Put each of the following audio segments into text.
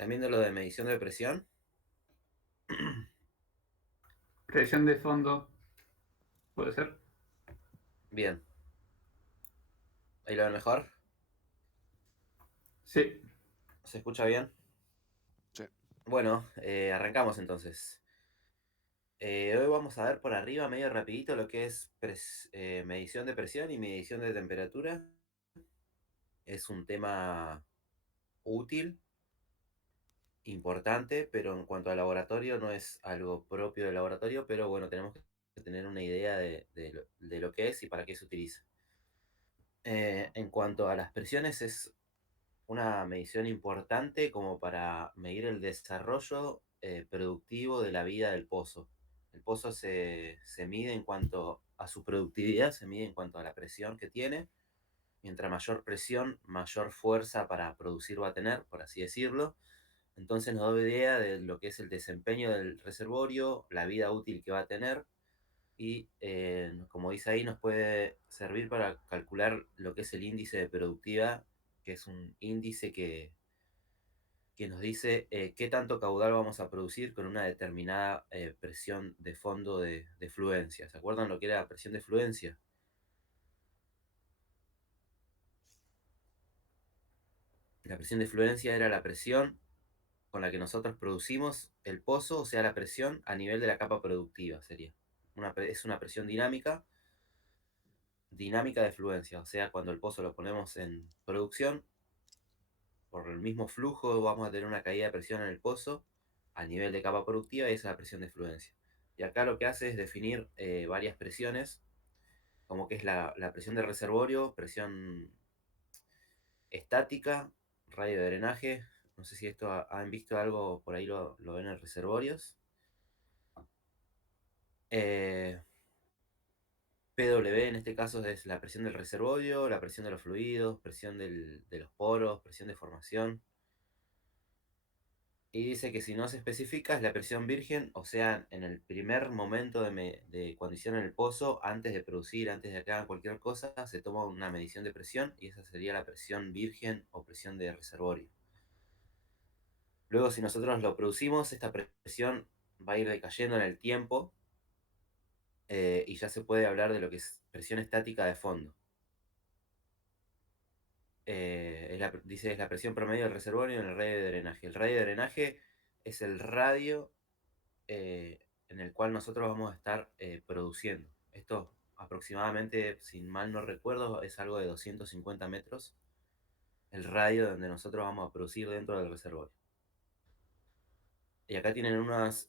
También de lo de medición de presión. Presión de fondo, puede ser. Bien, ahí lo ven mejor. Sí, ¿Se escucha bien? Sí. Bueno, arrancamos entonces. Hoy vamos a ver por arriba, medio rapidito, lo que es medición de presión y medición de temperatura. Es un tema útil, importante, pero en cuanto al laboratorio no es algo propio del laboratorio, pero bueno, tenemos que tener una idea de lo que es y para qué se utiliza. En cuanto a las presiones, es una medición importante como para medir el desarrollo productivo de la vida del pozo. El pozo se mide en cuanto a su productividad, se mide en cuanto a la presión que tiene. Mientras mayor presión, mayor fuerza para producir va a tener, por así decirlo. Entonces nos da idea de lo que es el desempeño del reservorio, la vida útil que va a tener y, como dice ahí, nos puede servir para calcular lo que es el índice de productividad, que es un índice que nos dice qué tanto caudal vamos a producir con una determinada presión de fondo de fluencia. ¿Se acuerdan lo que era la presión de fluencia? La presión de fluencia era la presión con la que nosotros producimos el pozo, o sea, la presión a nivel de la capa productiva sería. Es una presión dinámica de fluencia, o sea, cuando el pozo lo ponemos en producción, por el mismo flujo vamos a tener una caída de presión en el pozo a nivel de capa productiva y esa es la presión de fluencia. Y acá lo que hace es definir varias presiones, como que es la presión de reservorio, presión estática, radio de drenaje. No sé si esto han visto algo por ahí, lo ven en reservorios. Eh, PW en este caso es la presión del reservorio, la presión de los fluidos, presión de los poros, presión de formación. Y dice que si no se especifica es la presión virgen, o sea, en el primer momento de cuando hicieron el pozo, antes de producir, antes de que hagan cualquier cosa, se toma una medición de presión y esa sería la presión virgen o presión de reservorio. Luego, si nosotros lo producimos, esta presión va a ir decayendo en el tiempo y ya se puede hablar de lo que es presión estática de fondo. Dice es la presión promedio del reservorio en el radio de drenaje. El radio de drenaje es el radio en el cual nosotros vamos a estar produciendo. Esto aproximadamente, si mal no recuerdo, es algo de 250 metros, el radio donde nosotros vamos a producir dentro del reservorio. Y acá tienen unos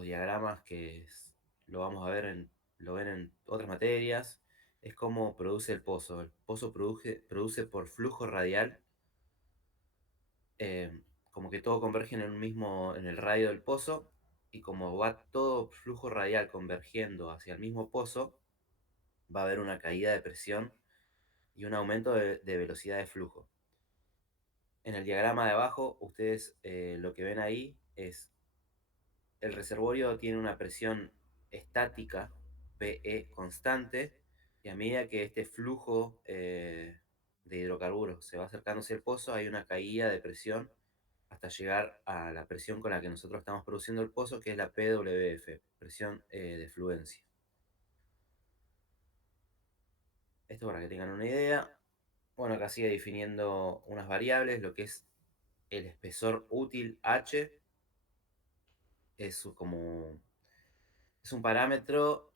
diagramas lo vamos a ver, lo ven en otras materias. Es cómo produce el pozo. El pozo produce por flujo radial, como que todo converge en el radio del pozo, y como va todo flujo radial convergiendo hacia el mismo pozo, va a haber una caída de presión y un aumento de velocidad de flujo. En el diagrama de abajo, ustedes lo que ven ahí es el reservorio tiene una presión estática, PE constante, y a medida que este flujo de hidrocarburos se va acercándose al pozo, hay una caída de presión hasta llegar a la presión con la que nosotros estamos produciendo el pozo, que es la PWF, presión de fluencia. Esto para que tengan una idea. Bueno, acá sigue definiendo unas variables, lo que es el espesor útil H, como, es un parámetro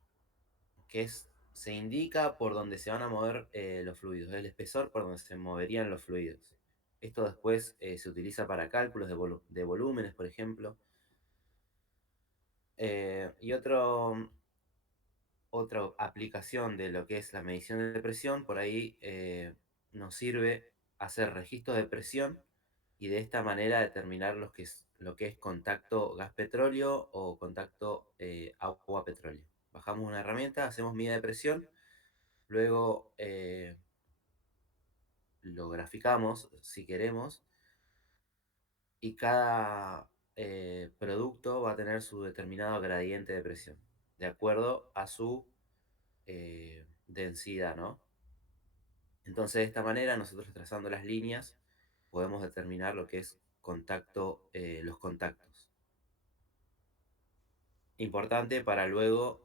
se indica por donde se van a mover los fluidos, el espesor por donde se moverían los fluidos. Esto después se utiliza para cálculos de volúmenes, por ejemplo. Y otra aplicación de lo que es la medición de presión, por ahí nos sirve hacer registros de presión y de esta manera determinar lo que es contacto gas-petróleo o contacto agua-petróleo. Bajamos una herramienta, hacemos medida de presión, luego lo graficamos si queremos y cada producto va a tener su determinado gradiente de presión, de acuerdo a su densidad, ¿no? Entonces, de esta manera, nosotros trazando las líneas, podemos determinar lo que es los contactos. Importante para luego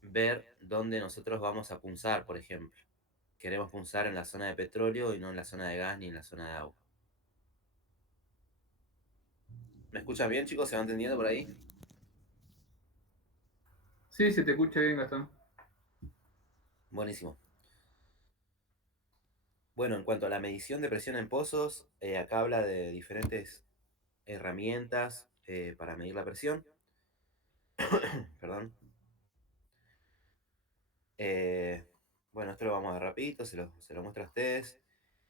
ver dónde nosotros vamos a punzar, por ejemplo. Queremos punzar en la zona de petróleo y no en la zona de gas ni en la zona de agua. ¿Me escuchan bien, chicos? ¿Se va entendiendo por ahí? Sí, se te escucha bien, Gastón. Buenísimo. Bueno, en cuanto a la medición de presión en pozos, acá habla de diferentes herramientas para medir la presión. Perdón. Eh, bueno, esto lo vamos a ver rapidito, se lo muestro a ustedes.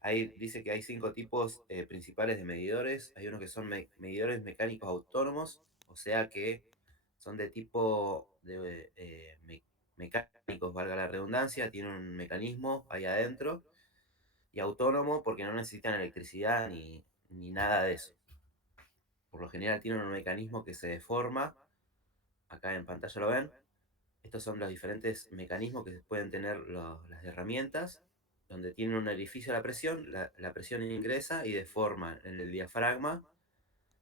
Ahí dice que hay 5 tipos principales de medidores. Hay unos que son medidores mecánicos autónomos, o sea que son de tipo mecánicos, valga la redundancia, tienen un mecanismo ahí adentro, y autónomo porque no necesitan electricidad ni nada de eso. Por lo general tienen un mecanismo que se deforma, acá en pantalla lo ven. Estos son los diferentes mecanismos que pueden tener las herramientas, donde tienen un orificio a la presión, la presión ingresa y deforma en el diafragma,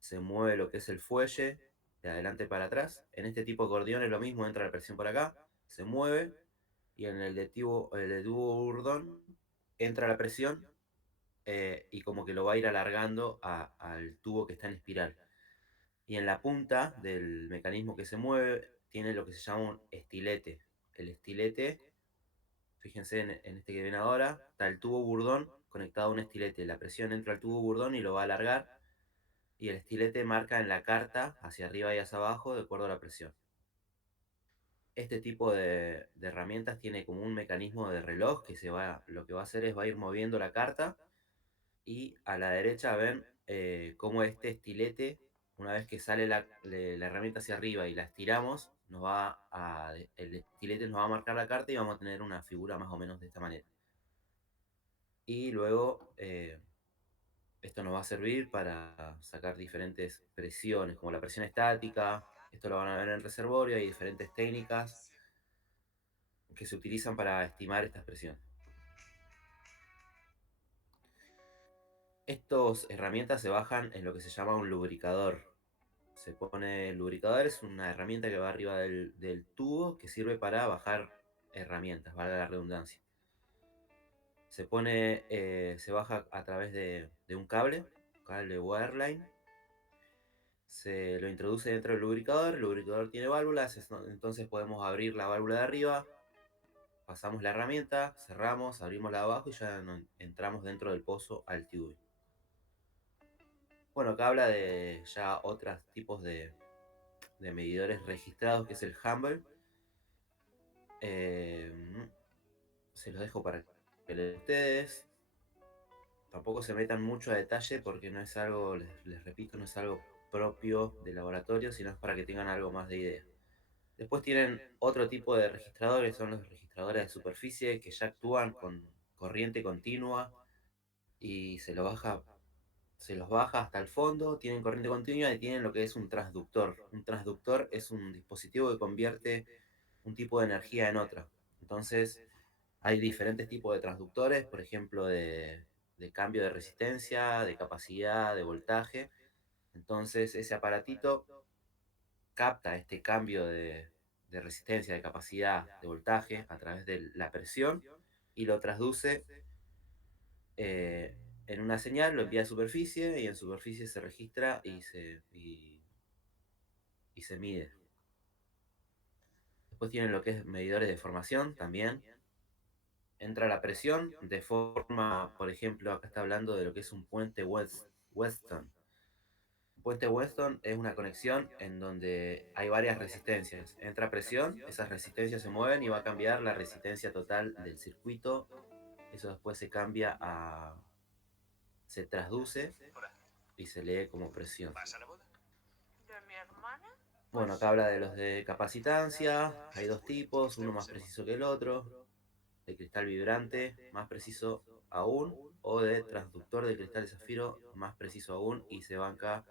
se mueve lo que es el fuelle de adelante para atrás. En este tipo de acordeón es lo mismo, entra la presión por acá, se mueve, y en el de tubo burdón entra la presión y como que lo va a ir alargando al tubo que está en espiral. Y en la punta del mecanismo que se mueve tiene lo que se llama un estilete. El estilete, fíjense en este que ven ahora, está el tubo burdón conectado a un estilete. La presión entra al tubo burdón y lo va a alargar, y el estilete marca en la carta hacia arriba y hacia abajo de acuerdo a la presión. Este tipo de herramientas tiene como un mecanismo de reloj que lo que va a hacer es va a ir moviendo la carta, y a la derecha ven cómo este estilete, una vez que sale la herramienta hacia arriba y la estiramos, el estilete nos va a marcar la carta y vamos a tener una figura más o menos de esta manera. Y luego esto nos va a servir para sacar diferentes presiones, como la presión estática. Esto lo van a ver en el reservorio. Hay diferentes técnicas que se utilizan para estimar estas presiones. Estas herramientas se bajan en lo que se llama un lubricador. Se pone el lubricador, es una herramienta que va arriba del tubo que sirve para bajar herramientas, valga la redundancia. Se baja a través de un cable wireline. Se lo introduce dentro del lubricador. El lubricador tiene válvulas, entonces podemos abrir la válvula de arriba, pasamos la herramienta, cerramos, abrimos la de abajo y ya entramos dentro del pozo al tubing. Bueno, acá habla de ya otros tipos de medidores registrados, que es el Humble. Eh, Se los dejo para que lean ustedes. Tampoco se metan mucho a detalle porque no es algo, les repito, no es algo propio del laboratorio, sino es para que tengan algo más de idea. Después tienen otro tipo de registradores, son los registradores de superficie, que ya actúan con corriente continua y se los baja hasta el fondo. Tienen corriente continua y tienen lo que es un transductor. Un transductor es un dispositivo que convierte un tipo de energía en otra. Entonces, hay diferentes tipos de transductores, por ejemplo, de cambio de resistencia, de capacidad, de voltaje. Entonces, ese aparatito capta este cambio de resistencia, de capacidad, de voltaje a través de la presión, y lo traduce eh, en una señal, lo envía a superficie y en superficie se registra y se mide. Después tienen lo que es medidores de formación también. Entra la presión de forma, por ejemplo, acá está hablando de lo que es un puente Weston. Un puente Weston es una conexión en donde hay varias resistencias. Entra presión, esas resistencias se mueven y va a cambiar la resistencia total del circuito. Eso después se traduce y se lee como presión. Bueno, acá habla de los de capacitancia. Hay 2 tipos, uno más preciso que el otro. De cristal vibrante, más preciso aún, o de transductor de cristal de zafiro, más preciso aún, y se banca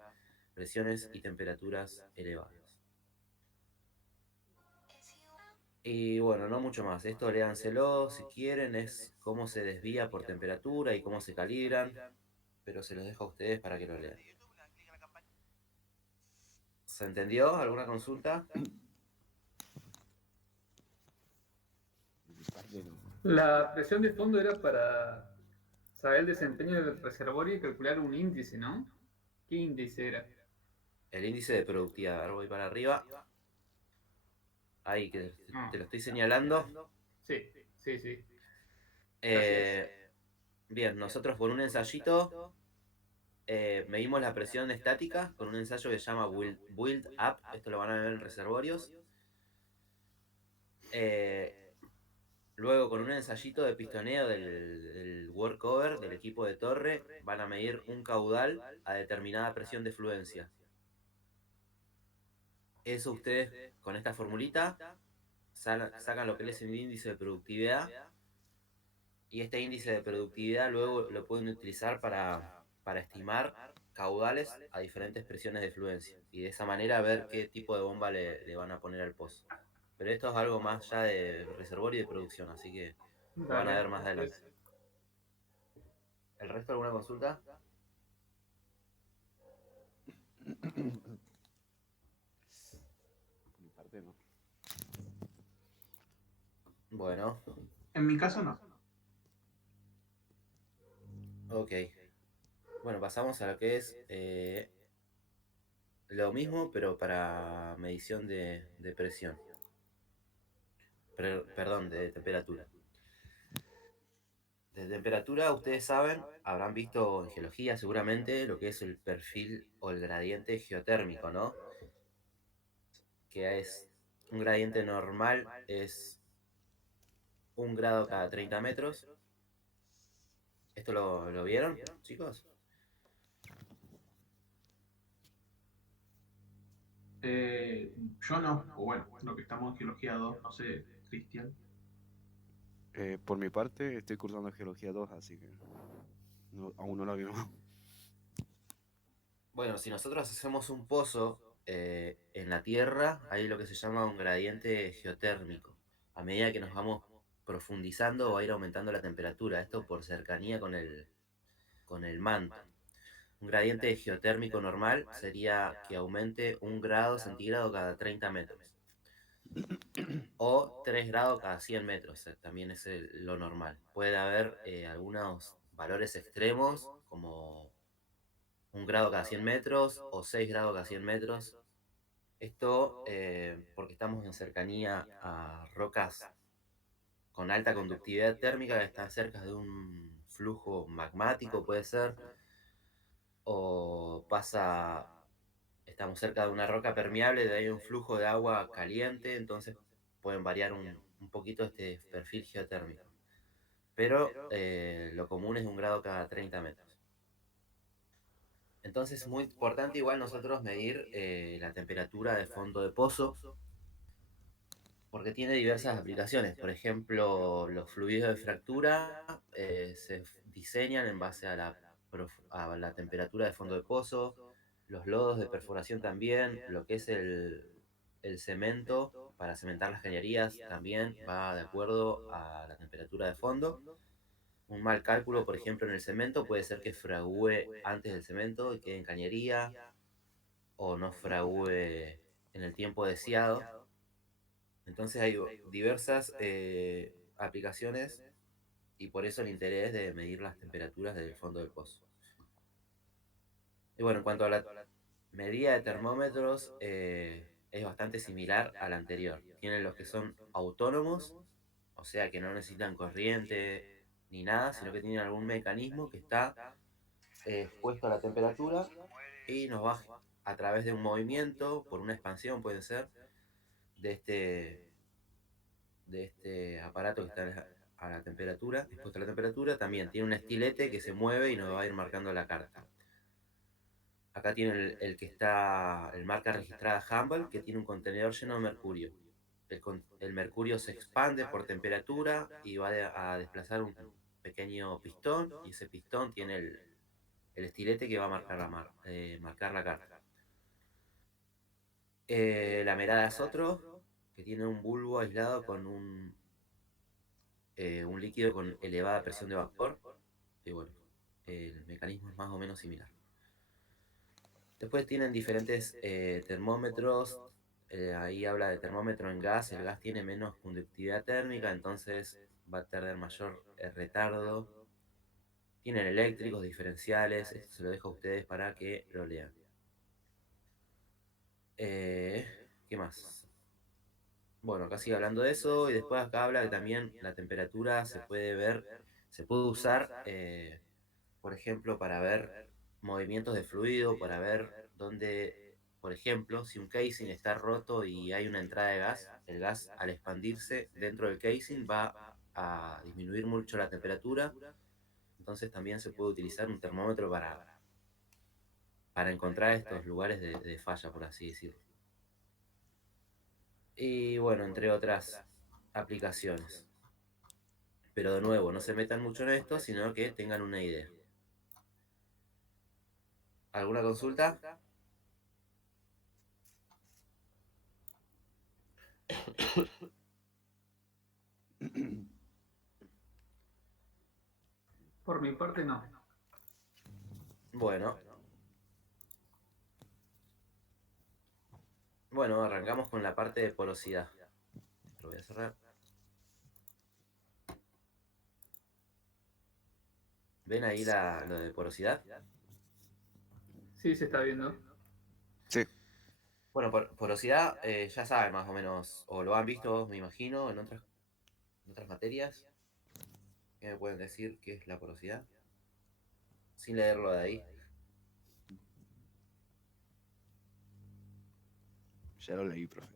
presiones y temperaturas elevadas. Y bueno, no mucho más. Esto léanselo si quieren, es cómo se desvía por temperatura y cómo se calibran, pero se los dejo a ustedes para que lo lean. ¿Se entendió? ¿Alguna consulta? La presión de fondo era para saber el desempeño del reservorio y calcular un índice, ¿no? ¿Qué índice era? El índice de productividad. Ahora voy para arriba. Ahí que Ah, te lo estoy señalando. sí, sí, sí. Gracias. Eh, bien, nosotros por un ensayito medimos la presión estática con un ensayo que se llama Build Up. Esto lo van a ver en reservorios. Eh, Luego, con un ensayito de pistoneo del workover del equipo de torre, van a medir un caudal a determinada presión de fluencia. Eso ustedes, con esta formulita, sacan lo que es el índice de productividad, y este índice de productividad luego lo pueden utilizar para estimar caudales a diferentes presiones de fluencia, y de esa manera ver qué tipo de bomba le van a poner al pozo. Pero esto es algo más ya de reservorio y de producción, así que lo van a Dale, ver más adelante. gracias. ¿El resto alguna consulta? Mi parte no. Bueno, En mi caso no. ok. Bueno, pasamos a lo que es lo mismo, pero para medición de presión. Perdón, de temperatura. De temperatura, ustedes saben, habrán visto en geología seguramente lo que es el perfil o el gradiente geotérmico, ¿no? Que es un gradiente normal, es 1 grado cada 30 metros. ¿Esto lo vieron, chicos? Yo no, o bueno, lo que estamos en Geología 2 no sé, Cristian. Por mi parte, estoy cursando Geología 2, así que aún no la vimos. Bueno, si nosotros hacemos un pozo en la Tierra, hay lo que se llama un gradiente geotérmico. A medida que nos vamos profundizando, va a ir aumentando la temperatura. Esto por cercanía con el manto. Un gradiente geotérmico normal sería que aumente 1 grado centígrado cada 30 metros. O 3 grados cada 100 metros. También es lo normal. Puede haber algunos valores extremos, como 1 grado cada 100 metros o 6 grados cada 100 metros. Esto porque estamos en cercanía a rocas con alta conductividad térmica que están cerca de un flujo magmático, puede ser, o estamos cerca de una roca permeable, de ahí un flujo de agua caliente, entonces pueden variar un poquito este perfil geotérmico. Pero lo común es 1 grado cada 30 metros. Entonces es muy importante igual nosotros medir la temperatura de fondo de pozo, porque tiene diversas aplicaciones. Por ejemplo, los fluidos de fractura se diseñan en base a la temperatura de fondo de pozo, los lodos de perforación también, lo que es el cemento para cementar las cañerías también va de acuerdo a la temperatura de fondo. Un mal cálculo, por ejemplo, en el cemento puede ser que fragúe antes del cemento y quede en cañería, o no fragúe en el tiempo deseado. Entonces hay diversas aplicaciones, y por eso el interés de medir las temperaturas del fondo del pozo. Y bueno, en cuanto a la medida de termómetros, es bastante similar a la anterior. Tienen los que son autónomos, o sea que no necesitan corriente ni nada, sino que tienen algún mecanismo que está expuesto a la temperatura y nos va a través de un movimiento, por una expansión puede ser, de este aparato que está a la temperatura, expuesto a la temperatura, también tiene un estilete que se mueve y nos va a ir marcando la carta. Acá tiene el marca registrada Humble, que tiene un contenedor lleno de mercurio. El mercurio se expande por temperatura y va a desplazar un pequeño pistón, y ese pistón tiene el estilete que va a marcar la carta. La merada es otro. que tiene un bulbo aislado con un líquido con elevada presión de vapor. Y bueno, el mecanismo es más o menos similar. Después tienen diferentes termómetros. Ahí habla de termómetro en gas. El gas tiene menos conductividad térmica, entonces va a tener mayor retardo. Tienen eléctricos, diferenciales. Esto se lo dejo a ustedes para que lo lean. ¿Qué más? Bueno, acá sigue hablando de eso y después acá habla que también la temperatura se puede ver, se puede usar, por ejemplo, para ver movimientos de fluido, para ver dónde, por ejemplo, si un casing está roto y hay una entrada de gas, el gas al expandirse dentro del casing va a disminuir mucho la temperatura, entonces también se puede utilizar un termómetro para encontrar estos lugares de falla, por así decirlo. Y bueno, entre otras aplicaciones. Pero de nuevo, no se metan mucho en esto, sino que tengan una idea. ¿Alguna consulta? Por mi parte, no. Bueno. Bueno, arrancamos con la parte de porosidad. Lo voy a cerrar. ¿Ven ahí lo de porosidad? Sí, se está viendo. Sí, Bueno, porosidad ya saben más o menos, o lo han visto, me imagino, en otras materias. ¿Qué me pueden decir qué es la porosidad? Sin leerlo de ahí. ya lo leí, profe.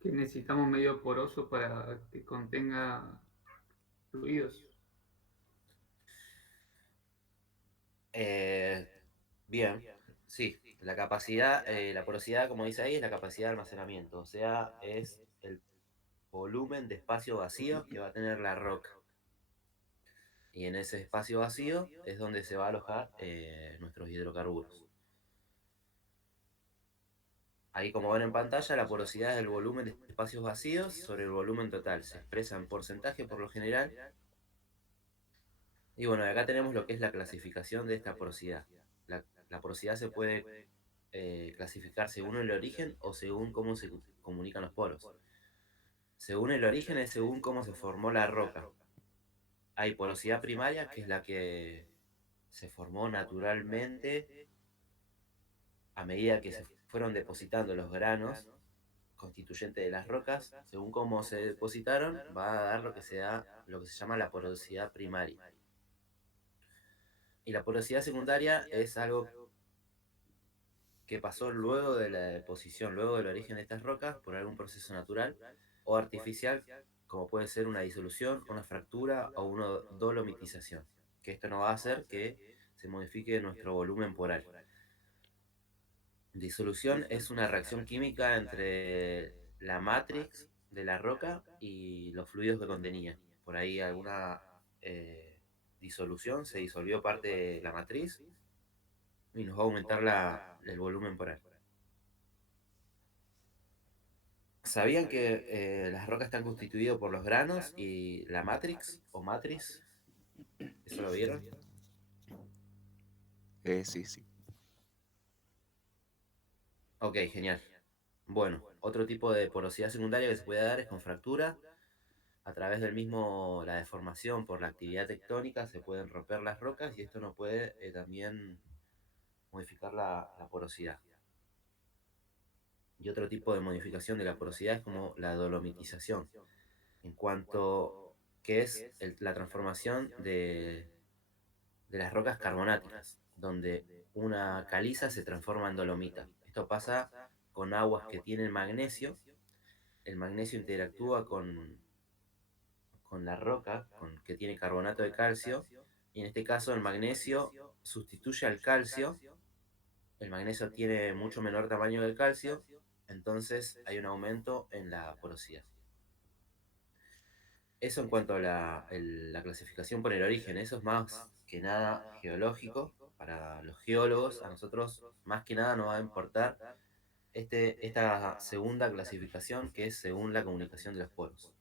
Que necesitamos medio poroso para que contenga fluidos. Eh, Bien, sí. La capacidad, la porosidad, como dice ahí, es la capacidad de almacenamiento. O sea, es el volumen de espacio vacío que va a tener la roca. Y en ese espacio vacío es donde se va a alojar nuestros hidrocarburos. Ahí, como ven en pantalla, la porosidad es el volumen de espacios vacíos sobre el volumen total. Se expresa en porcentaje por lo general. Y bueno, acá tenemos lo que es la clasificación de esta porosidad. La porosidad se puede clasificar según el origen o según cómo se comunican los poros. Según el origen es según cómo se formó la roca. Hay porosidad primaria, que es la que se formó naturalmente a medida que se fueron depositando los granos constituyentes de las rocas. Según cómo se depositaron, va a dar lo que se llama la porosidad primaria. Y la porosidad secundaria es algo que pasó luego de la deposición, luego del origen de estas rocas, por algún proceso natural o artificial, como puede ser una disolución, una fractura o una dolomitización, que esto no va a hacer que se modifique nuestro volumen poral. Disolución es una reacción química entre la matrix de la roca y los fluidos que contenía. Por ahí alguna disolución, se disolvió parte de la matriz y nos va a aumentar el volumen poral. ¿Sabían que las rocas están constituidas por los granos y la matrix o matriz? ¿Eso lo vieron? Sí, sí. Ok, genial. Bueno, otro tipo de porosidad secundaria que se puede dar es con fractura. A través del mismo, la deformación por la actividad tectónica, se pueden romper las rocas y esto no puede también modificar la porosidad. Y otro tipo de modificación de la porosidad es como la dolomitización, en cuanto que es la transformación de las rocas carbonáticas, donde una caliza se transforma en dolomita. Esto pasa con aguas que tienen magnesio. El magnesio interactúa con la roca, que tiene carbonato de calcio, y en este caso el magnesio sustituye al calcio. El magnesio tiene mucho menor tamaño que el calcio, entonces hay un aumento en la porosidad. Eso en cuanto a la clasificación por el origen, eso es más que nada geológico. Para los geólogos, a nosotros más que nada nos va a importar esta segunda clasificación que es según la comunicación de los poros.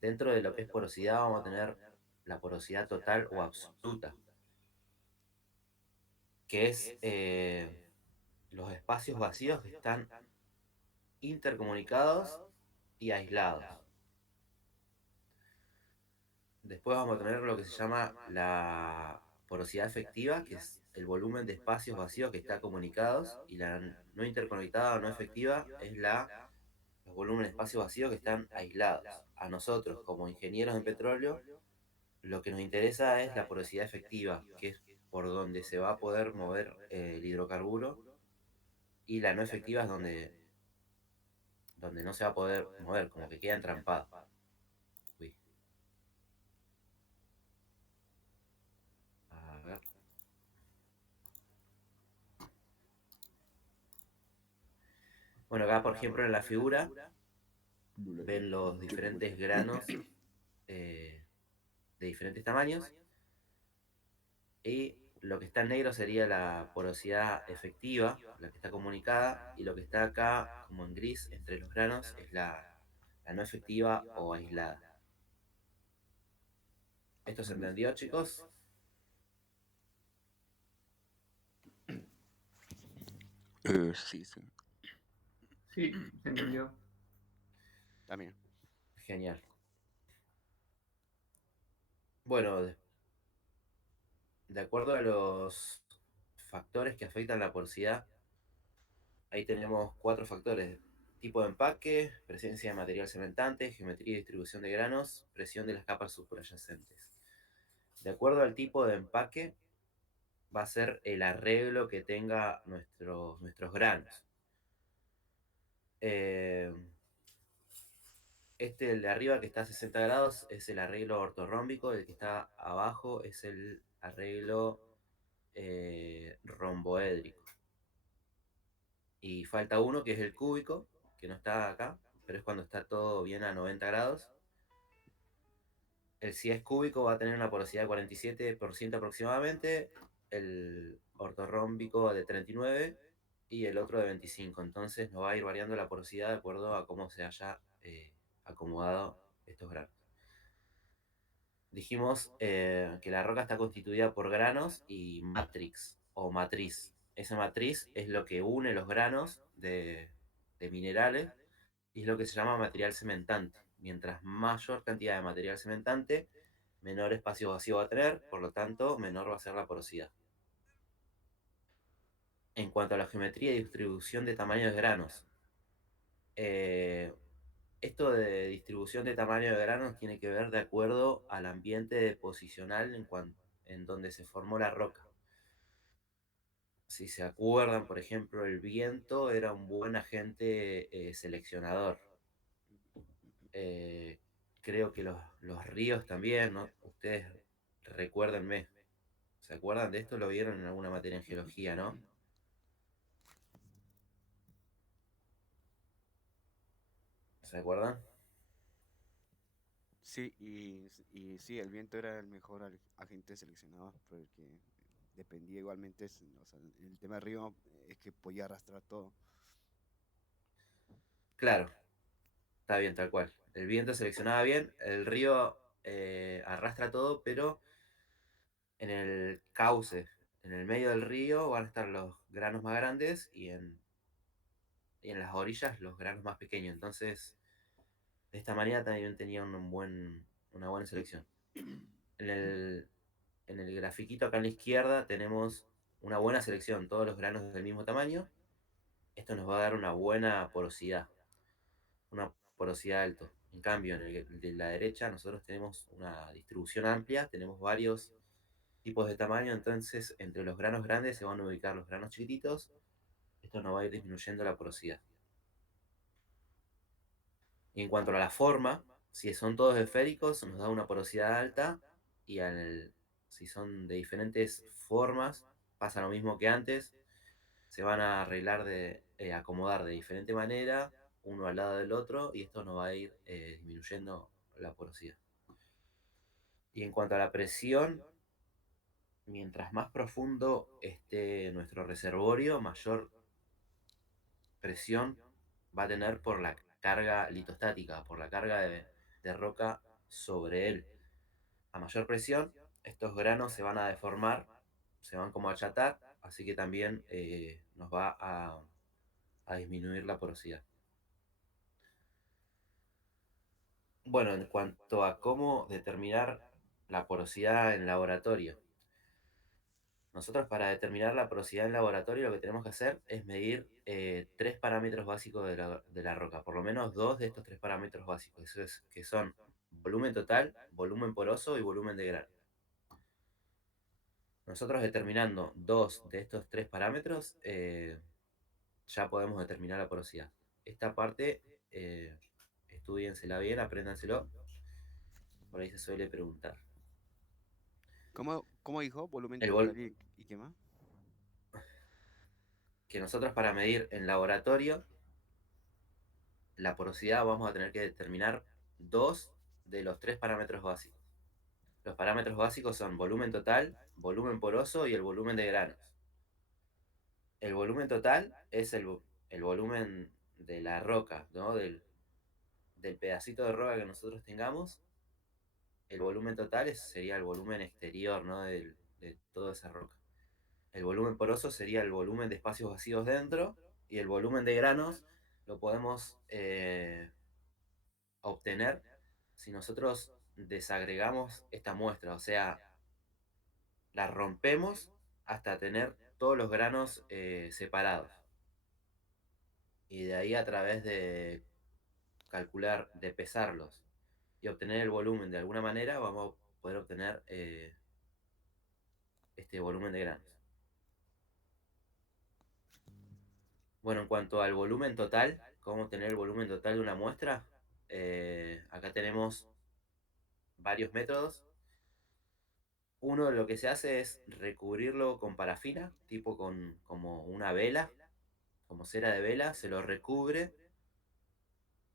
Dentro de lo que es porosidad vamos a tener la porosidad total o absoluta, que es los espacios vacíos que están intercomunicados y aislados. Después vamos a tener lo que se llama la porosidad efectiva, que es el volumen de espacios vacíos que está comunicados, y la no interconectada o no efectiva es los volúmenes de espacios vacíos que están aislados. A nosotros, como ingenieros en petróleo, lo que nos interesa es la porosidad efectiva, que es por donde se va a poder mover el hidrocarburo, y la no efectiva es donde no se va a poder mover, como que queda entrampado. Uy. A ver. Bueno, acá por ejemplo en la figura ven los diferentes granos de diferentes tamaños, y lo que está en negro sería la porosidad efectiva, la que está comunicada, y lo que está acá como en gris entre los granos es la no efectiva o aislada. ¿Esto se entendió, chicos? Sí, sí, Sí, se entendió. también. Genial. Bueno, de acuerdo a los factores que afectan la porosidad, ahí tenemos 4 factores: tipo de empaque, presencia de material cementante, geometría y distribución de granos, presión de las capas subyacentes. De acuerdo al tipo de empaque, va a ser el arreglo que tenga nuestros granos. El de arriba, que está a 60 grados, es el arreglo ortorrómbico. El que está abajo es el arreglo romboédrico. Y falta uno, que es el cúbico, que no está acá, pero es cuando está todo bien a 90 grados. Si es cúbico va a tener una porosidad de 47% aproximadamente, el ortorrómbico de 39% y el otro de 25%. Entonces nos va a ir variando la porosidad de acuerdo a cómo se haya acomodado estos granos. Dijimos que la roca está constituida por granos y matrix o matriz. Esa matriz es lo que une los granos de minerales y es lo que se llama material cementante. Mientras mayor cantidad de material cementante, menor espacio vacío va a tener, por lo tanto, menor va a ser la porosidad. En cuanto a la geometría y distribución de tamaño de granos, esto de distribución de tamaño de granos tiene que ver de acuerdo al ambiente deposicional en donde se formó la roca. Si se acuerdan, por ejemplo, el viento era un buen agente seleccionador. Eh, Creo que los ríos también, ¿no? Ustedes recuérdenme. ¿Se acuerdan de esto? Lo vieron en alguna materia en geología, ¿no? ¿Se acuerdan? Sí, y sí, el viento era el mejor agente seleccionado, porque dependía igualmente, o sea, el tema del río es que podía arrastrar todo. Claro, está bien, tal cual. El viento seleccionaba bien, el río arrastra todo, pero en el cauce, en el medio del río, van a estar los granos más grandes y en las orillas los granos más pequeños. Entonces, de esta manera también tenía una buena selección. En el grafiquito acá a la izquierda tenemos una buena selección, todos los granos del mismo tamaño. Esto nos va a dar una porosidad alta. En cambio, en el de la derecha nosotros tenemos una distribución amplia, tenemos varios tipos de tamaño, entonces entre los granos grandes se van a ubicar los granos chiquititos. Esto nos va a ir disminuyendo la porosidad. Y en cuanto a la forma, si son todos esféricos nos da una porosidad alta, y si son de diferentes formas pasa lo mismo que antes, se van a arreglar acomodar de diferente manera, uno al lado del otro, y esto nos va a ir disminuyendo la porosidad. Y en cuanto a la presión, mientras más profundo esté nuestro reservorio, mayor presión va a tener por la carga litostática, por la carga de roca sobre él. A mayor presión, estos granos se van a deformar, se van como a achatar, así que también nos va a disminuir la porosidad. Bueno, en cuanto a cómo determinar la porosidad en laboratorio, nosotros para determinar la porosidad en laboratorio lo que tenemos que hacer es medir tres parámetros básicos de la roca, por lo menos dos de estos tres parámetros básicos, eso es, que son volumen total, volumen poroso y volumen de grano. Nosotros determinando dos de estos tres parámetros, ya podemos determinar la porosidad. Esta parte, estudiensela bien, apréndanselo, por ahí se suele preguntar. ¿Cómo dijo? ¿Volumen El total vol y qué más? que nosotros para medir en laboratorio la porosidad vamos a tener que determinar dos de los tres parámetros básicos. Los parámetros básicos son volumen total, volumen poroso y el volumen de granos. El volumen total es el volumen de la roca, ¿no? Del pedacito de roca que nosotros tengamos. El volumen total sería el volumen exterior, ¿no? De toda esa roca. El volumen poroso sería el volumen de espacios vacíos dentro y el volumen de granos lo podemos obtener si nosotros desagregamos esta muestra, o sea, la rompemos hasta tener todos los granos separados. Y de ahí a través de calcular, de pesarlos y obtener el volumen de alguna manera, vamos a poder obtener este volumen de granos. Bueno, en cuanto al volumen total, cómo tener el volumen total de una muestra, acá tenemos varios métodos. Uno, lo que se hace es recubrirlo con parafina, tipo como una vela, como cera de vela, se lo recubre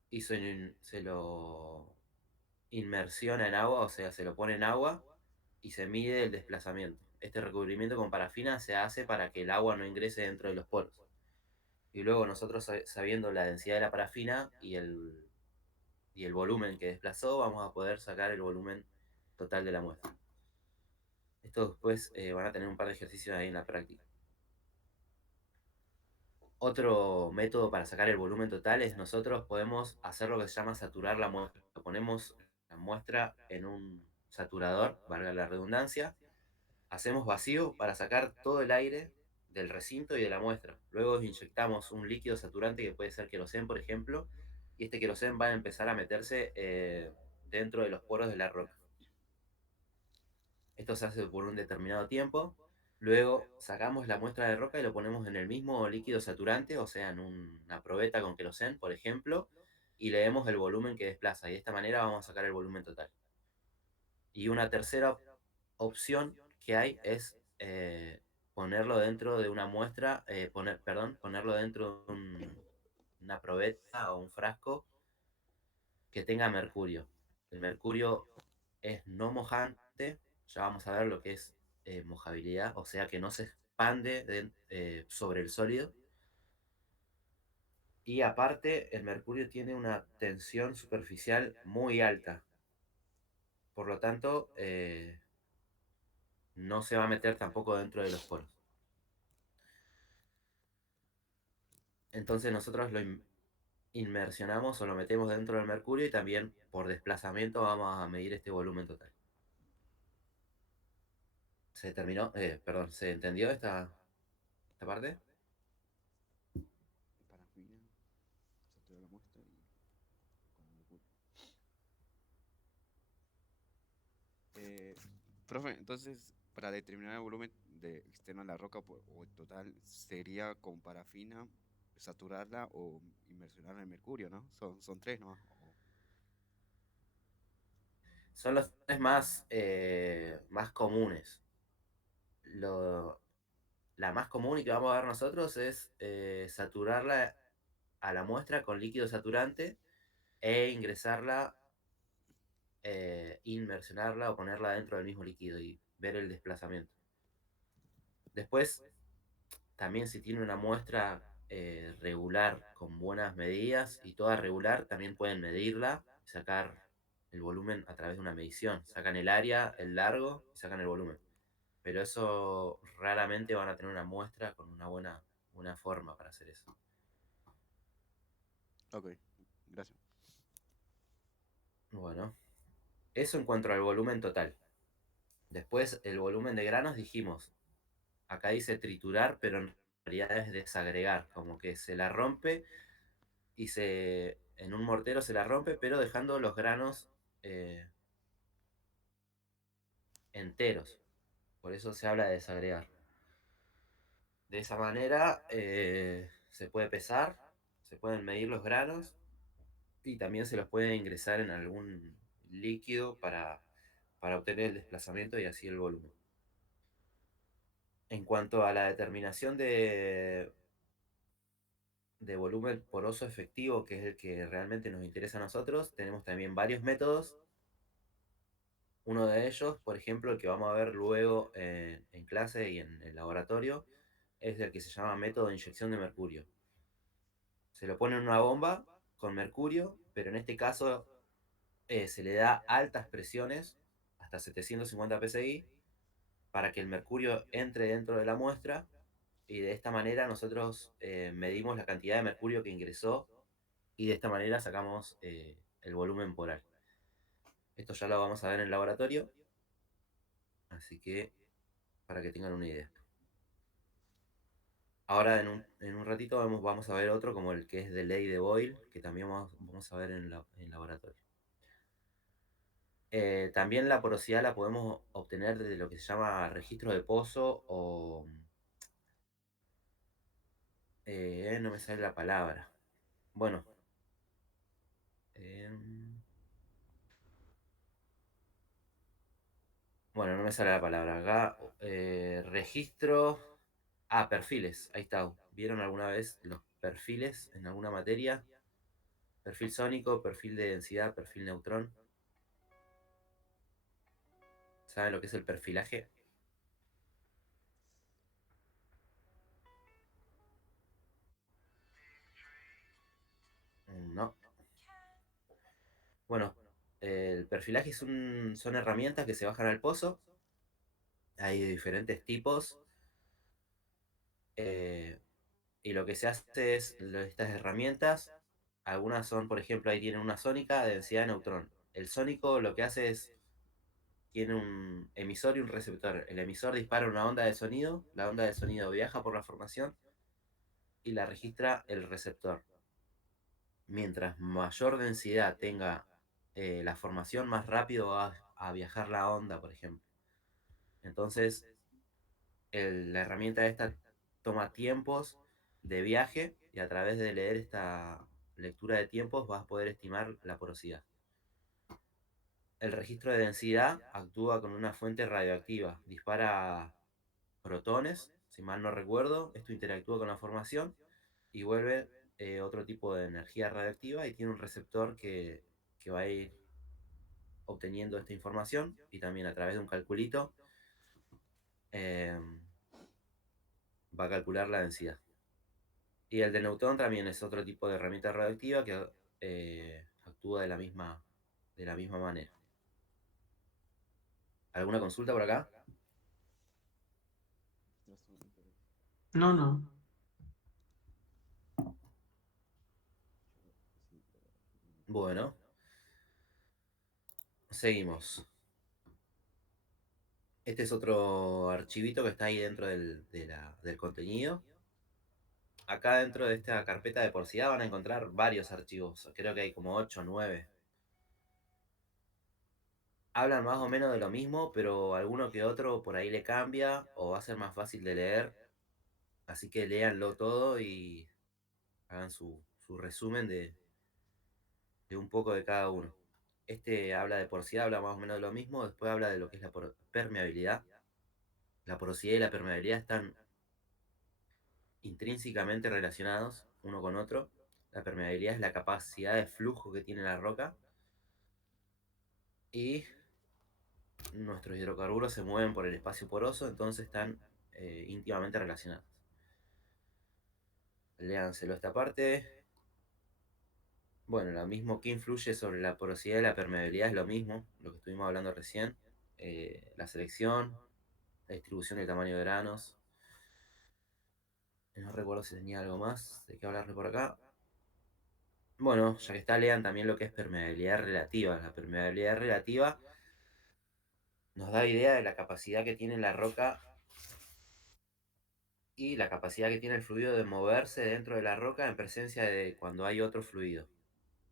y se lo inmersiona en agua, o sea, se lo pone en agua y se mide el desplazamiento. Este recubrimiento con parafina se hace para que el agua no ingrese dentro de los poros. Y luego nosotros, sabiendo la densidad de la parafina y el volumen que desplazó, vamos a poder sacar el volumen total de la muestra. Esto después van a tener un par de ejercicios ahí en la práctica. Otro método para sacar el volumen total es nosotros podemos hacer lo que se llama saturar la muestra. Ponemos la muestra en un saturador, valga la redundancia, hacemos vacío para sacar todo el aire del recinto y de la muestra. Luego inyectamos un líquido saturante que puede ser querosén, por ejemplo, y este querosén va a empezar a meterse dentro de los poros de la roca. Esto se hace por un determinado tiempo. Luego sacamos la muestra de roca y lo ponemos en el mismo líquido saturante, o sea, en una probeta con querosén, por ejemplo, y leemos el volumen que desplaza. Y de esta manera vamos a sacar el volumen total. Y una tercera opción que hay es ponerlo dentro de una muestra, ponerlo dentro de una probeta o un frasco que tenga mercurio. El mercurio es no mojante, ya vamos a ver lo que es mojabilidad, o sea que no se expande sobre el sólido. Y aparte, el mercurio tiene una tensión superficial muy alta. Por lo tanto, no se va a meter tampoco dentro de los poros. Entonces nosotros lo inmersionamos o lo metemos dentro del mercurio y también por desplazamiento vamos a medir este volumen total. ¿Se terminó? Perdón, ¿se entendió esta parte? Parafina, saturar la muestra y con mercurio. Profe, entonces, para determinar el volumen externo de la roca o el total, sería con parafina, saturarla o inmersionarla en mercurio, ¿no? Son tres, ¿no? Son los tres más comunes. La más común y que vamos a ver nosotros es saturarla a la muestra con líquido saturante e ingresarla, inmersionarla o ponerla dentro del mismo líquido y ver el desplazamiento. Después, también si tiene una muestra regular con buenas medidas y toda regular también pueden medirla y sacar el volumen a través de una medición. Sacan el área, el largo y sacan el volumen. Pero eso raramente van a tener una muestra con una buena forma para hacer eso. Ok, gracias. Bueno, eso en cuanto al volumen total. Después el volumen de granos dijimos, acá dice triturar, pero en realidad es desagregar, como que se la rompe y en un mortero se la rompe, pero dejando los granos eh, enteros. Por eso se habla de desagregar. De esa manera se puede pesar, se pueden medir los granos y también se los puede ingresar en algún líquido para obtener el desplazamiento y así el volumen. En cuanto a la determinación de volumen poroso efectivo, que es el que realmente nos interesa a nosotros, tenemos también varios métodos. Uno de ellos, por ejemplo, el que vamos a ver luego en clase y en el laboratorio, es el que se llama método de inyección de mercurio. Se lo pone en una bomba con mercurio, pero en este caso se le da altas presiones, hasta 750 psi, para que el mercurio entre dentro de la muestra y de esta manera nosotros medimos la cantidad de mercurio que ingresó y de esta manera sacamos el volumen poral. Esto ya lo vamos a ver en el laboratorio, así que para que tengan una idea. Ahora en un ratito vamos a ver otro como el que es de ley de Boyle, que también vamos a ver en laboratorio. También la porosidad la podemos obtener de lo que se llama registro de pozo o... no me sale la palabra. Bueno. Bueno, no me sale la palabra. Acá, registro... Ah, perfiles. Ahí está. ¿Vieron alguna vez los perfiles en alguna materia? Perfil sónico, perfil de densidad, perfil neutrón. ¿Saben lo que es el perfilaje? No. Bueno, el perfilaje son herramientas que se bajan al pozo. Hay de diferentes tipos. eh, y lo que se hace es estas herramientas. Algunas son, por ejemplo, ahí tienen una sónica de densidad de neutrón. El sónico lo que hace es, tiene un emisor y un receptor. El emisor dispara una onda de sonido, la onda de sonido viaja por la formación y la registra el receptor. Mientras mayor densidad tenga la formación, más rápido va a viajar la onda, por ejemplo. Entonces, la herramienta esta toma tiempos de viaje y a través de leer esta lectura de tiempos vas a poder estimar la porosidad. El registro de densidad actúa con una fuente radioactiva, dispara protones, si mal no recuerdo, esto interactúa con la formación y vuelve otro tipo de energía radioactiva y tiene un receptor que va a ir obteniendo esta información y también a través de un calculito eh, va a calcular la densidad. Y el de neutrón también es otro tipo de herramienta radioactiva que actúa de la misma manera. ¿Alguna consulta por acá? No, no. Bueno, seguimos. Este es otro archivito que está ahí dentro del contenido. Acá dentro de esta carpeta de porosidad van a encontrar varios archivos. Creo que hay como 8 o 9. Hablan más o menos de lo mismo, pero alguno que otro por ahí le cambia o va a ser más fácil de leer. Así que léanlo todo y hagan su resumen de un poco de cada uno. Este habla de porosidad, habla más o menos de lo mismo. Después habla de lo que es la permeabilidad. La porosidad y la permeabilidad están intrínsecamente relacionados uno con otro. La permeabilidad es la capacidad de flujo que tiene la roca y nuestros hidrocarburos se mueven por el espacio poroso, entonces están íntimamente relacionados. léanselo esta parte. Bueno, lo mismo que influye sobre la porosidad y la permeabilidad es lo mismo, lo que estuvimos hablando recién. La selección, la distribución y el tamaño de granos. No recuerdo si tenía algo más de qué hablarle por acá. Bueno, ya que está, lean también lo que es permeabilidad relativa. La permeabilidad relativa nos da idea de la capacidad que tiene la roca y la capacidad que tiene el fluido de moverse dentro de la roca en presencia de cuando hay otro fluido.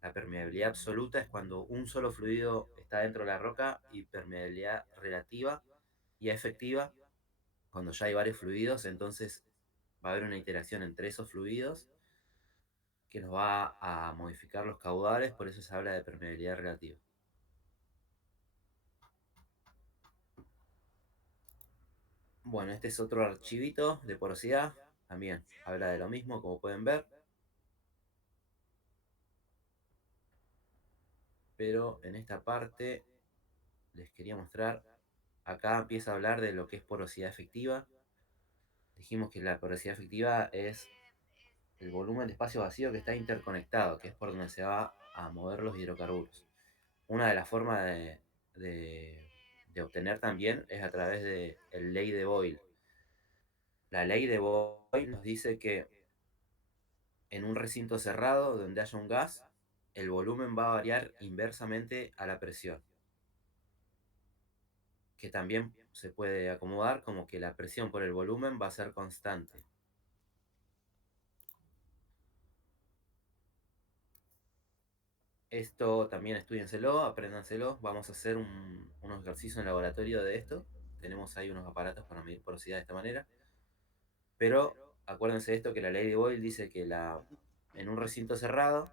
La permeabilidad absoluta es cuando un solo fluido está dentro de la roca, y permeabilidad relativa y efectiva cuando ya hay varios fluidos, entonces va a haber una interacción entre esos fluidos que nos va a modificar los caudales, por eso se habla de permeabilidad relativa. Bueno, este es otro archivito de porosidad, también habla de lo mismo, como pueden ver, pero en esta parte les quería mostrar, acá empieza a hablar de lo que es porosidad efectiva. Dijimos que la porosidad efectiva es el volumen de espacio vacío que está interconectado, que es por donde se va a mover los hidrocarburos. Una de las formas de, de obtener también es a través de la ley de Boyle. La ley de Boyle nos dice que en un recinto cerrado donde haya un gas, el volumen va a variar inversamente a la presión, que también se puede acomodar como que la presión por el volumen va a ser constante. Esto también estudienselo, apréndanselo. Vamos a hacer unos ejercicios en laboratorio de esto. Tenemos ahí unos aparatos para medir porosidad de esta manera. Pero acuérdense de esto, que la ley de Boyle dice que en un recinto cerrado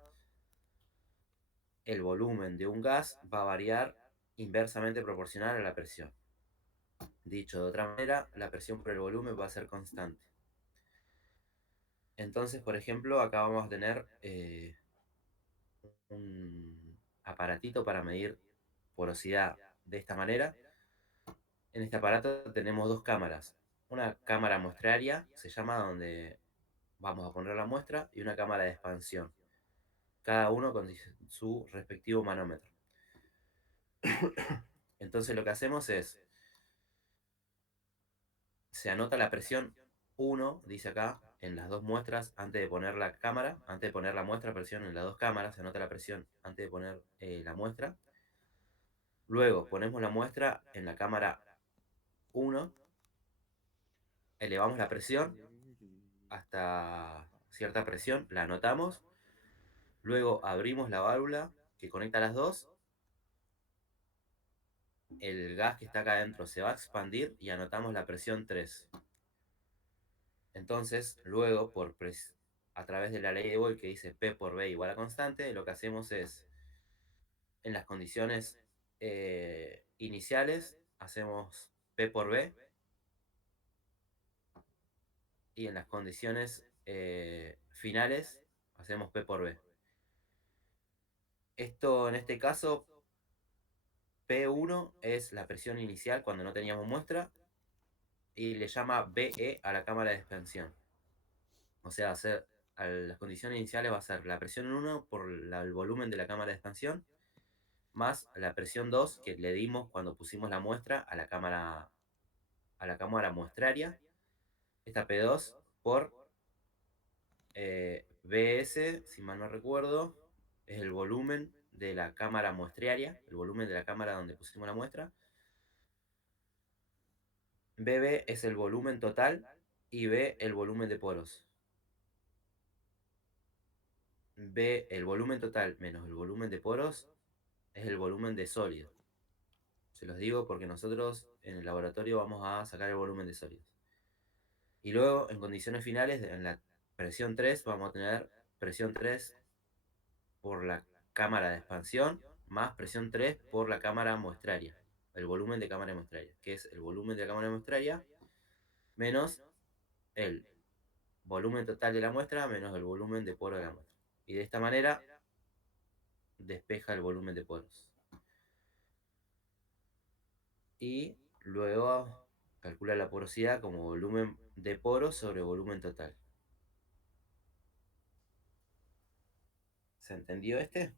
el volumen de un gas va a variar inversamente proporcional a la presión. Dicho de otra manera, la presión por el volumen va a ser constante. Entonces, por ejemplo, acá vamos a tener un aparatito para medir porosidad de esta manera. En este aparato tenemos dos cámaras. Una cámara muestraria, se llama, donde vamos a poner la muestra, y una cámara de expansión, cada uno con su respectivo manómetro. Entonces lo que hacemos es, se anota la presión 1, dice acá, en las dos muestras antes de poner la cámara, antes de poner la muestra, presión en las dos cámaras, se anota la presión antes de poner la muestra. Luego ponemos la muestra en la cámara 1, elevamos la presión hasta cierta presión, la anotamos, luego abrimos la válvula que conecta las dos, el gas que está acá adentro se va a expandir y anotamos la presión 3. Entonces, luego, a través de la ley de Boyle que dice P por B igual a constante, lo que hacemos es, en las condiciones iniciales, hacemos P por B, y en las condiciones finales, hacemos P por B. Esto, en este caso, P1 es la presión inicial cuando no teníamos muestra, y le llama BE a la cámara de expansión. O sea, a las condiciones iniciales va a ser la presión 1 por el volumen de la cámara de expansión, más la presión 2 que le dimos cuando pusimos la muestra a la cámara muestraria. Esta P2 por BS, si mal no recuerdo, es el volumen de la cámara muestriaria, el volumen de la cámara donde pusimos la muestra. BB es el volumen total y B el volumen de poros. B, el volumen total menos el volumen de poros, es el volumen de sólido. Se los digo porque nosotros en el laboratorio vamos a sacar el volumen de sólidos. Y luego, en condiciones finales, en la presión 3, vamos a tener presión 3 por la cámara de expansión, más presión 3 por la cámara muestraria. El volumen de cámara muestraria, que es el volumen de la cámara muestraria menos el volumen total de la muestra menos el volumen de poro de la muestra. Y de esta manera despeja el volumen de poros. Y luego calcula la porosidad como volumen de poros sobre volumen total. ¿Se entendió este?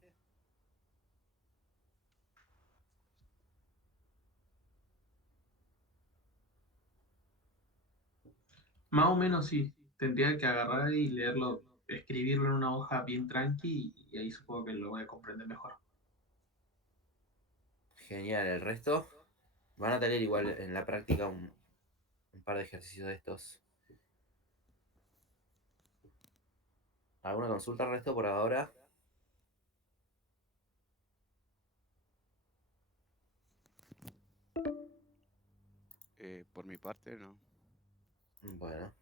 Más o menos sí. Tendría que agarrar y leerlo, escribirlo en una hoja bien tranqui y ahí supongo que lo voy a comprender mejor. Genial, el resto van a tener igual en la práctica un par de ejercicios de estos. ¿Alguna consulta al resto por ahora? Por mi parte, no. Bueno,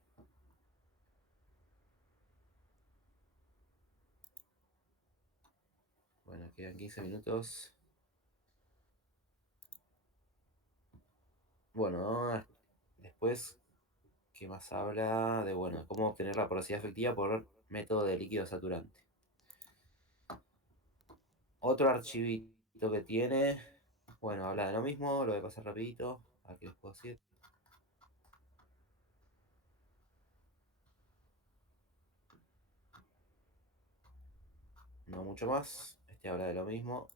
bueno, quedan 15 minutos. Bueno, después, ¿qué más habla? De, bueno, cómo obtener la porosidad efectiva por método de líquido saturante. Otro archivito que tiene, bueno, habla de lo mismo, lo voy a pasar rapidito, aquí les puedo decir. No mucho más, este habla de lo mismo.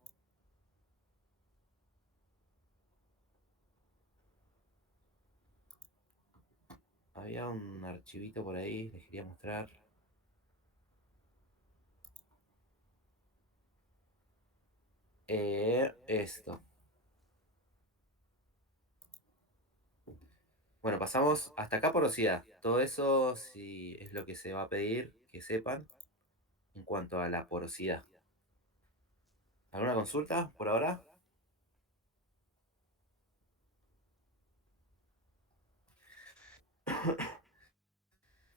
Había un archivito por ahí, les quería mostrar. Esto. Bueno, pasamos hasta acá porosidad. Todo eso sí es lo que se va a pedir que sepan en cuanto a la porosidad. ¿Alguna consulta por ahora?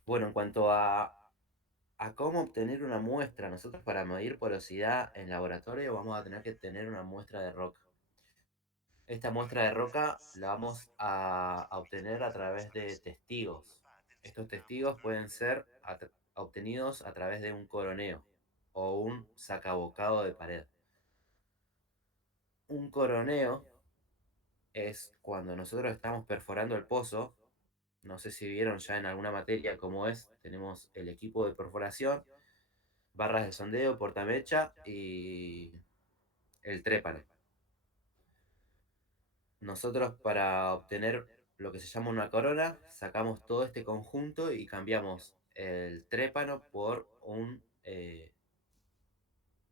Bueno, en cuanto a cómo obtener una muestra, nosotros para medir porosidad en laboratorio vamos a tener que tener una muestra de roca. Esta muestra de roca la vamos a obtener a través de testigos. Estos testigos pueden ser obtenidos a través de un coroneo o un sacabocado de pared. Un coroneo es cuando nosotros estamos perforando el pozo. No sé si vieron ya en alguna materia cómo es. Tenemos el equipo de perforación, barras de sondeo, portamecha y el trépano. Nosotros para obtener lo que se llama una corona, sacamos todo este conjunto y cambiamos el trépano por un,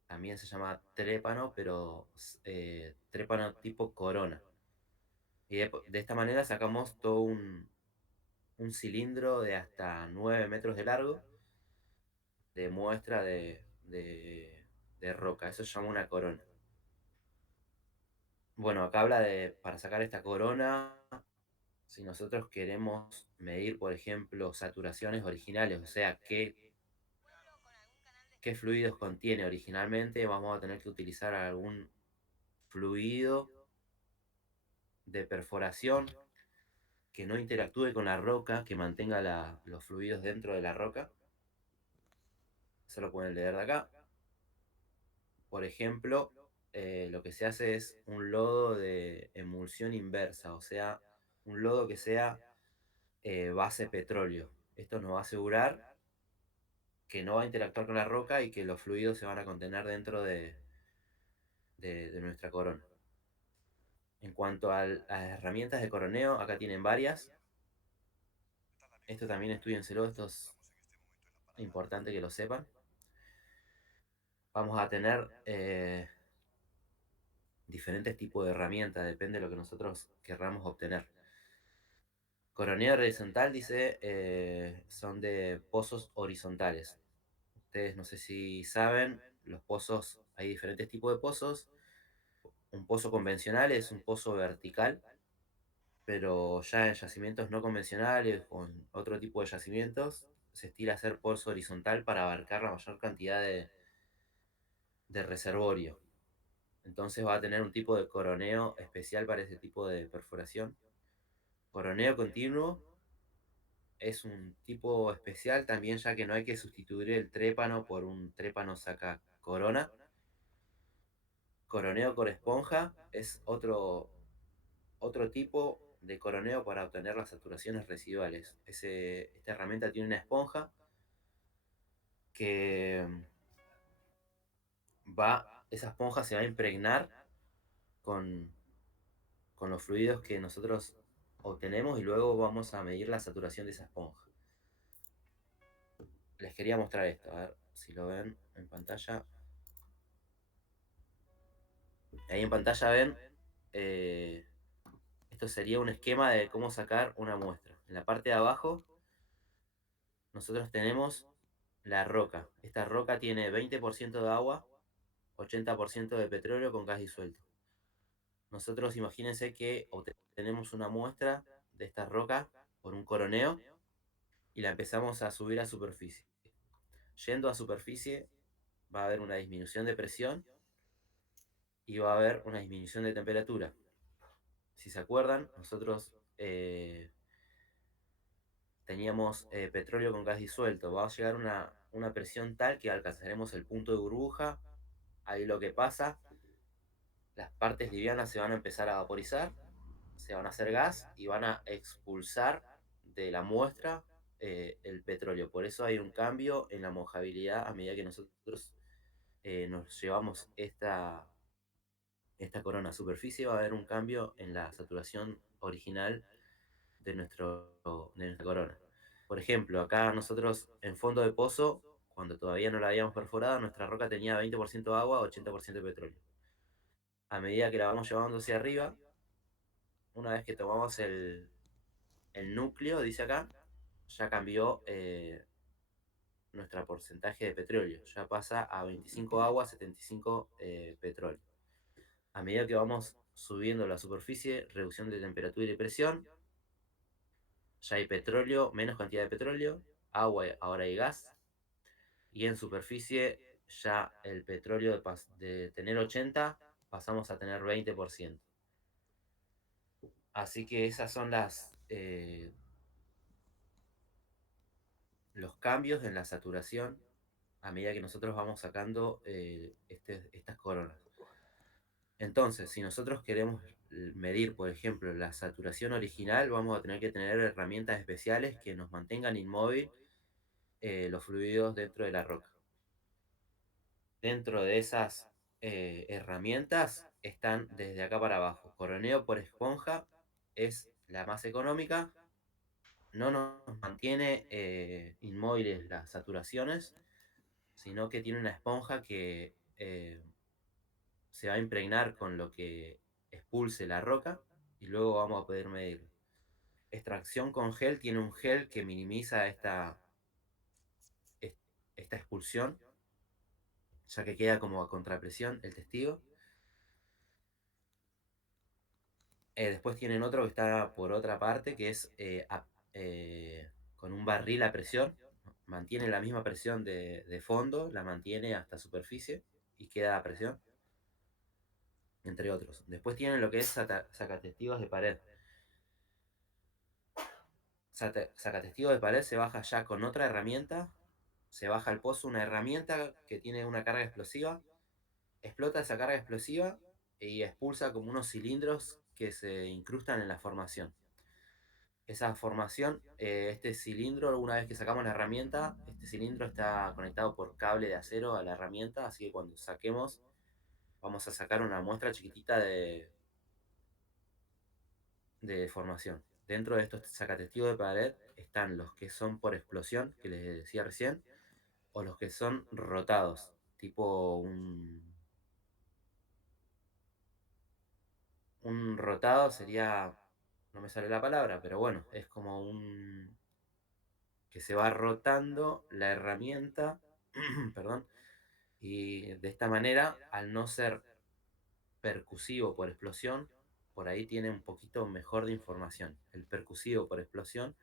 también se llama trépano, pero trépano tipo corona. Y de esta manera sacamos todo un cilindro de hasta 9 metros de largo de muestra de roca. Eso se llama una corona. Bueno, acá habla de, para sacar esta corona, si nosotros queremos medir, por ejemplo, saturaciones originales, o sea, qué fluidos contiene originalmente, vamos a tener que utilizar algún fluido de perforación que no interactúe con la roca, que mantenga los fluidos dentro de la roca. Eso lo pueden leer de acá. Por ejemplo, lo que se hace es un lodo de emulsión inversa, o sea, un lodo que sea base petróleo. Esto nos va a asegurar que no va a interactuar con la roca y que los fluidos se van a contener dentro de nuestra corona. En cuanto a las herramientas de coroneo, acá tienen varias. Esto también estudienselo, esto es importante que lo sepan. Vamos a tener diferentes tipos de herramientas, depende de lo que nosotros querramos obtener. Coroneo horizontal, dice, son de pozos horizontales. Ustedes no sé si saben, los pozos, hay diferentes tipos de pozos. Un pozo convencional es un pozo vertical, pero ya en yacimientos no convencionales o en otro tipo de yacimientos se estira a hacer pozo horizontal para abarcar la mayor cantidad de reservorio. Entonces va a tener un tipo de coroneo especial para ese tipo de perforación. Coroneo continuo es un tipo especial también, ya que no hay que sustituir el trépano por un trépano saca corona. Coroneo con esponja es otro tipo de coroneo para obtener las saturaciones residuales. Esta herramienta tiene una esponja que esa esponja se va a impregnar con, con los fluidos que nosotros obtenemos y luego vamos a medir la saturación de esa esponja. Les quería mostrar esto, a ver si lo ven en pantalla. Ahí en pantalla ven, esto sería un esquema de cómo sacar una muestra. En la parte de abajo nosotros tenemos la roca. Esta roca tiene 20% de agua, 80% de petróleo con gas disuelto. Nosotros imagínense que obtenemos una muestra de esta roca por un coroneo y la empezamos a subir a superficie. Yendo a superficie va a haber una disminución de presión y va a haber una disminución de temperatura. Si se acuerdan, nosotros teníamos petróleo con gas disuelto. Va a llegar una presión tal que alcanzaremos el punto de burbuja. Ahí lo que pasa, las partes livianas se van a empezar a vaporizar, se van a hacer gas y van a expulsar de la muestra el petróleo. Por eso hay un cambio en la mojabilidad a medida que nosotros nos llevamos esta corona a superficie, va a haber un cambio en la saturación original de nuestra corona. Por ejemplo, acá nosotros en fondo de pozo, cuando todavía no la habíamos perforado, nuestra roca tenía 20% agua, 80% de petróleo. A medida que la vamos llevando hacia arriba, una vez que tomamos el núcleo, dice acá, ya cambió nuestro porcentaje de petróleo. Ya pasa a 25 agua, 75 petróleo. A medida que vamos subiendo la superficie, reducción de temperatura y de presión, ya hay petróleo, menos cantidad de petróleo, agua, ahora hay gas, y en superficie ya el petróleo de tener 80 pasamos a tener 20%. Así que esas son los cambios en la saturación a medida que nosotros vamos sacando estas coronas. Entonces, si nosotros queremos medir, por ejemplo, la saturación original, vamos a tener que tener herramientas especiales que nos mantengan inmóvil los fluidos dentro de la roca. Dentro de esas herramientas están desde acá para abajo. Coroneo por esponja es la más económica, no nos mantiene inmóviles las saturaciones, sino que tiene una esponja que se va a impregnar con lo que expulse la roca y luego vamos a poder medirlo. Extracción con gel tiene un gel que minimiza esta expulsión, ya que queda como a contrapresión el testigo. Después tienen otro que está por otra parte, que es con un barril a presión. Mantiene la misma presión de fondo, la mantiene hasta superficie y queda a presión, entre otros. Después tienen lo que es sacatestigos de pared. Sacatestigos de pared se baja ya con otra herramienta. Se baja al pozo una herramienta que tiene una carga explosiva. Explota esa carga explosiva y expulsa como unos cilindros que se incrustan en la formación. Esa formación, este cilindro, una vez que sacamos la herramienta, este cilindro está conectado por cable de acero a la herramienta, así que cuando saquemos, vamos a sacar una muestra chiquitita de formación. Dentro de estos sacatestigos de pared están los que son por explosión, que les decía recién, o los que son rotados, tipo un rotado sería, no me sale la palabra, pero bueno, es como que se va rotando la herramienta, perdón, y de esta manera, al no ser percusivo por explosión, por ahí tiene un poquito mejor de información. El percusivo por explosión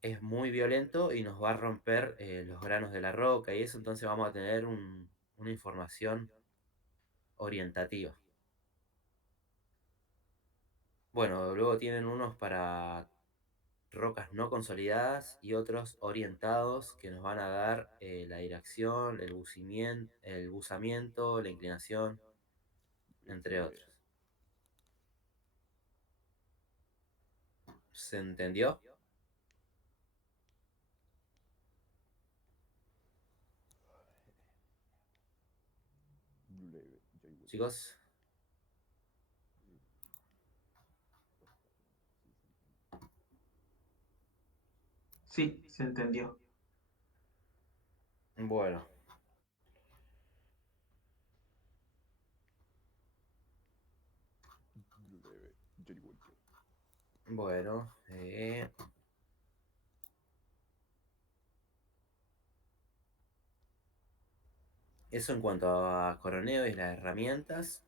es muy violento y nos va a romper los granos de la roca y eso, entonces vamos a tener una información orientativa. Bueno, luego tienen unos para rocas no consolidadas y otros orientados que nos van a dar la dirección, el buzamiento, la inclinación, entre otros. ¿Se entendió? chicos? Sí, se entendió. Bueno, Johnny Walker. bueno. Eso en cuanto a coroneo y las herramientas.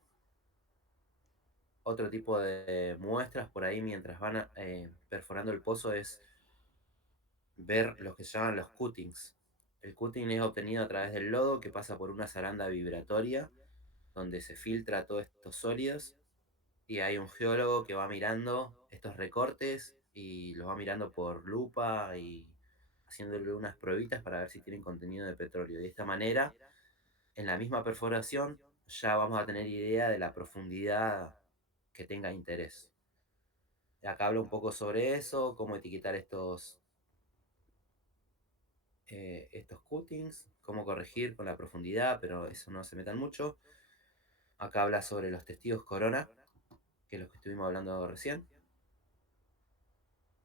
Otro tipo de muestras por ahí mientras van perforando el pozo es ver lo que se llaman los cuttings. El cutting es obtenido a través del lodo que pasa por una zaranda vibratoria donde se filtra todos estos sólidos y hay un geólogo que va mirando estos recortes y los va mirando por lupa y haciéndole unas pruebitas para ver si tienen contenido de petróleo. De esta manera, en la misma perforación, ya vamos a tener idea de la profundidad que tenga interés. Acá hablo un poco sobre eso, cómo etiquetar estos cuttings, cómo corregir con la profundidad, pero eso no se metan mucho. Acá habla sobre los testigos corona, que es lo que estuvimos hablando recién.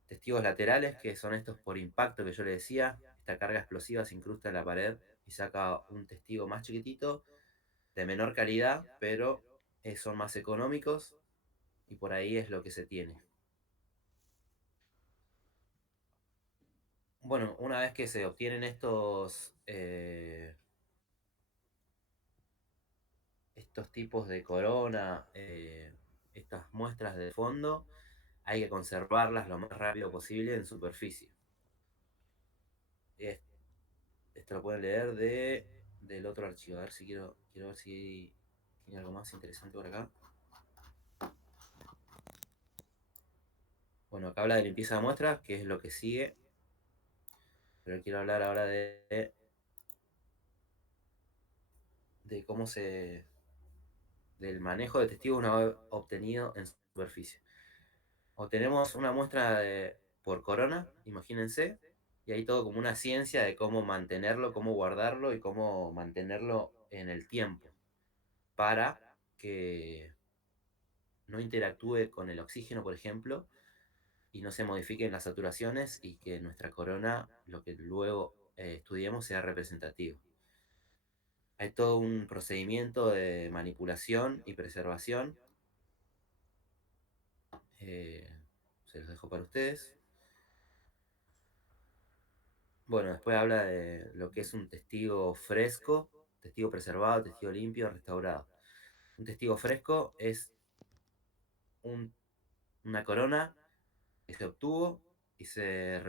Testigos laterales, que son estos por impacto que yo le decía. Esta carga explosiva se incrusta en la pared y saca un testigo más chiquitito, de menor calidad, pero son más económicos y por ahí es lo que se tiene. Bueno, una vez que se obtienen estos tipos de corona, estas muestras de fondo, hay que conservarlas lo más rápido posible en superficie. Esto lo pueden leer del otro archivo. A ver si quiero ver si tiene algo más interesante por acá. Bueno, acá habla de limpieza de muestras, que es lo que sigue. Pero quiero hablar ahora de cómo del manejo de testigos una vez obtenido en superficie. Obtenemos una muestra por corona, imagínense, y hay todo como una ciencia de cómo mantenerlo, cómo guardarlo y cómo mantenerlo en el tiempo para que no interactúe con el oxígeno, por ejemplo, y no se modifiquen las saturaciones y que nuestra corona, lo que luego estudiemos, sea representativo. Hay todo un procedimiento de manipulación y preservación. eh, Se los dejo para ustedes. Bueno, después habla de lo que es un testigo fresco, testigo preservado, testigo limpio, restaurado. Un testigo fresco es un- una corona que se obtuvo y se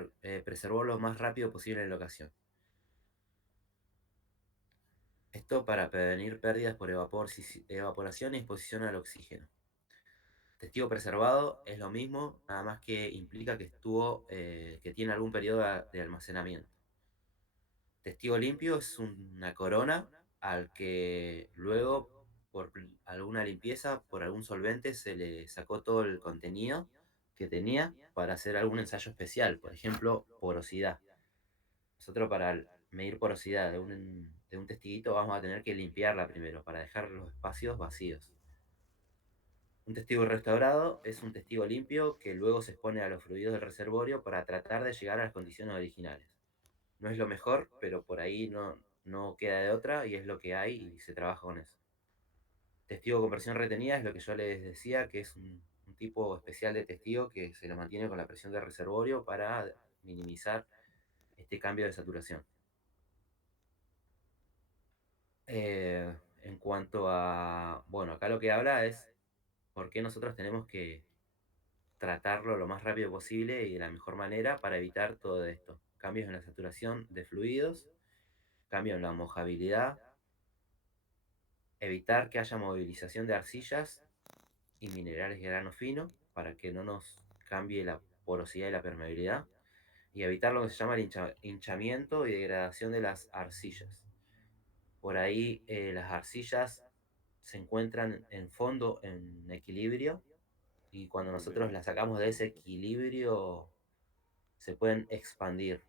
preservó lo más rápido posible en la ocasión. Esto para prevenir pérdidas por evaporación y exposición al oxígeno. Testigo preservado es lo mismo, nada más que implica que que tiene algún periodo de almacenamiento. Testigo limpio es una corona al que luego, por alguna limpieza, por algún solvente, se le sacó todo el contenido que tenía para hacer algún ensayo especial, por ejemplo, porosidad. Nosotros para medir porosidad de un testiguito vamos a tener que limpiarla primero para dejar los espacios vacíos. Un testigo restaurado es un testigo limpio que luego se expone a los fluidos del reservorio para tratar de llegar a las condiciones originales. No es lo mejor, pero por ahí no queda de otra y es lo que hay y se trabaja con eso. Testigo con presión retenida es lo que yo les decía, que es un tipo especial de testigo que se lo mantiene con la presión del reservorio para minimizar este cambio de saturación. En cuanto a, bueno, acá lo que habla es por qué nosotros tenemos que tratarlo lo más rápido posible y de la mejor manera para evitar todo esto. Cambios en la saturación de fluidos, cambios en la mojabilidad, evitar que haya movilización de arcillas y minerales de grano fino para que no nos cambie la porosidad y la permeabilidad, y evitar lo que se llama el hinchamiento y degradación de las arcillas. Por ahí las arcillas se encuentran en fondo en equilibrio y cuando nosotros las sacamos de ese equilibrio se pueden expandir.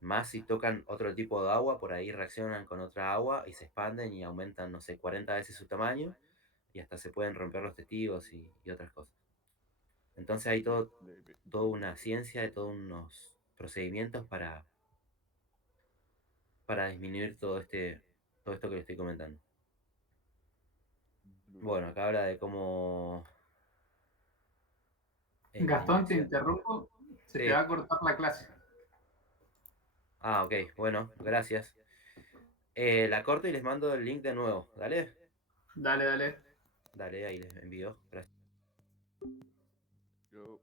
Más si tocan otro tipo de agua, por ahí reaccionan con otra agua y se expanden y aumentan, no sé, 40 veces su tamaño y hasta se pueden romper los testigos y otras cosas. Entonces hay toda una ciencia, y todos unos procedimientos para disminuir todo esto que le estoy comentando. Bueno, acá habla de cómo... la Gastón, te invención. interrumpo, se te Sí. va a cortar la clase. Ah, ok, bueno, gracias. La corto y les mando el link de nuevo, ¿dale? Dale, dale. Dale, ahí les envío. Gracias. Yo